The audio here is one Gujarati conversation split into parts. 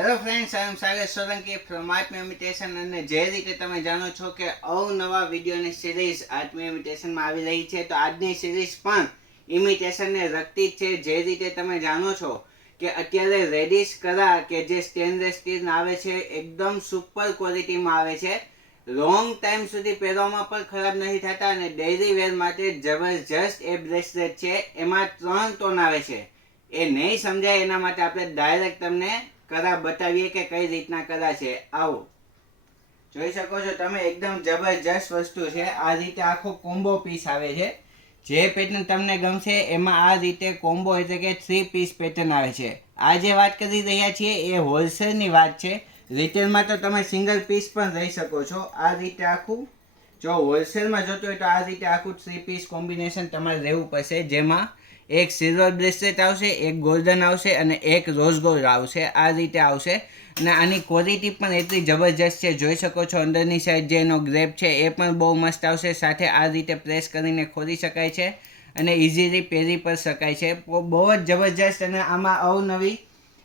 Hello friends, I am Sagar Solanki from Aatmi imitation. અને જે રીતે તમે જાણો છો કે અવનવા વિડીયોની સિરીઝ આત્મી ઇમિટેશનમાં આવી રહી છે, તો આજની સિરીઝ પણ ઇમિટેશનને લગતી જ છે. જે રીતે તમે જાણો છો કે અત્યારે રેડિશ કરા કે જે સ્ટેનલેસ સ્ટીલ આવે છે, એકદમ સુપર ક્વોલિટીમાં આવે છે. લોંગ ટાઈમ સુધી પહેરવામાં પણ ખરાબ નહીં થતા અને ડેઇલી વેર માટે જબરજસ્ત એ બ્રેસલેટ છે. એમાં 3 ટોન આવે છે. એ નહીં સમજાય એના માટે આપણે ડાયરેક્ટ તમને કરા બતાવીએ કે કઈ રીતના કરા છે. આવો જોઈ શકો છો તમે, એકદમ જબરજસ્ત વસ્તુ છે. આ રીતે આખો કોમ્બો પીસ આવે છે. જે પેટર્ન તમને ગમશે એમાં આ રીતે કોમ્બો એટલે કે 3 પીસ પેટર્ન આવે છે. આ જે વાત કરી રહ્યા છીએ એ હોલસેલની વાત છે. રિટેલમાં તો તમે સિંગલ પીસ પણ લઈ શકો છો. આ રીતે આખું જો હોલસેલમાં જોતું હોય તો આ રીતે આખું 3 પીસ કોમ્બિનેશન તમારે લેવું પડશે, જેમાં એક સિલ્વર બ્રેસલેટ આવશે, એક ગોલ્ડન આવશે અને એક રોઝ ગોલ્ડ આવશે. આ રીતે આવશે અને આની ક્વોલિટી પણ એટલી જબરજસ્ત છે. જોઈ શકો છો અંદરની સાઈડ જે એનો ગ્રેપ છે એ પણ બહુ મસ્ત આવશે. સાથે આ રીતે પ્રેસ કરીને ખોલી શકાય છે અને ઇઝીલી પહેરી પણ શકાય છે. બહુ જ જબરજસ્ત. અને આમાં અવનવી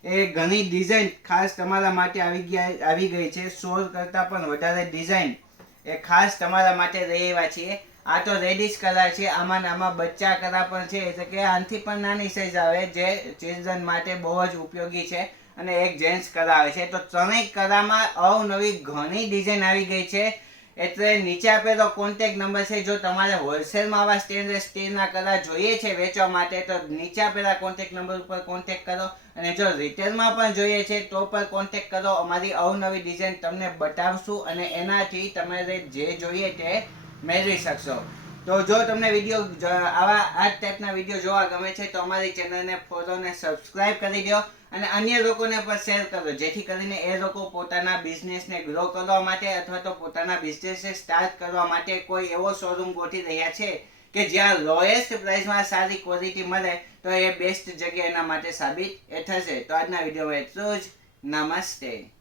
એ ઘણી ડિઝાઇન ખાસ તમારા માટે આવી ગઈ છે. 16 કરતાં પણ વધારે ડિઝાઇન એ ખાસ તમારા માટે લઈ આવ્યા છીએ. આ તો રેડિશ કલર છે. આમાં બચ્ચા કલર પણ છે, એટલે કે આનાથી પણ નાની સાઈઝ આવે જે ચિલ્ડ્રન માટે બહુ જ ઉપયોગી છે. અને એક જેન્ટ્સ કલર આવે છે. તો ત્રણેય કલરમાં અવનવી ઘણી ડિઝાઇન આવી ગઈ છે. એટલે નીચે આપેલો કોન્ટેક્ટ નંબર છે. જો તમારે હોલસેલમાં આવા સ્ટેનલેસ સ્ટીલના કલર જોઈએ છે વેચવા માટે, તો નીચે આપેલા કોન્ટેક્ટ નંબર ઉપર કોન્ટેક્ટ કરો. અને જો રિટેલમાં પણ જોઈએ છે તો પણ કોન્ટેક્ટ કરો. અમારી અવનવી ડિઝાઇન તમને બતાવશું અને એનાથી તમારે જે જોઈએ તે મેળવી શકશો. તો જો તમને વિડીયો આ ટાઈપના વિડીયો જોવા ગમે છે તો અમારી ચેનલને ફોલો અને સબસ્ક્રાઇબ કરી દો અને અન્ય લોકોને પણ શેર કરો, જેથી કરીને એ લોકો પોતાના બિઝનેસને ગ્રો કરવા માટે અથવા તો પોતાના બિઝનેસને સ્ટાર્ટ કરવા માટે કોઈ એવો શોરૂમ ગોઠવી રહ્યા છે કે જ્યાં લોએસ્ટ પ્રાઇસમાં સારી ક્વોલિટી મળે, તો એ બેસ્ટ જગ્યા એના માટે સાબિત થશે. તો આજના વિડીયોમાં એટલું જ. નમસ્તે.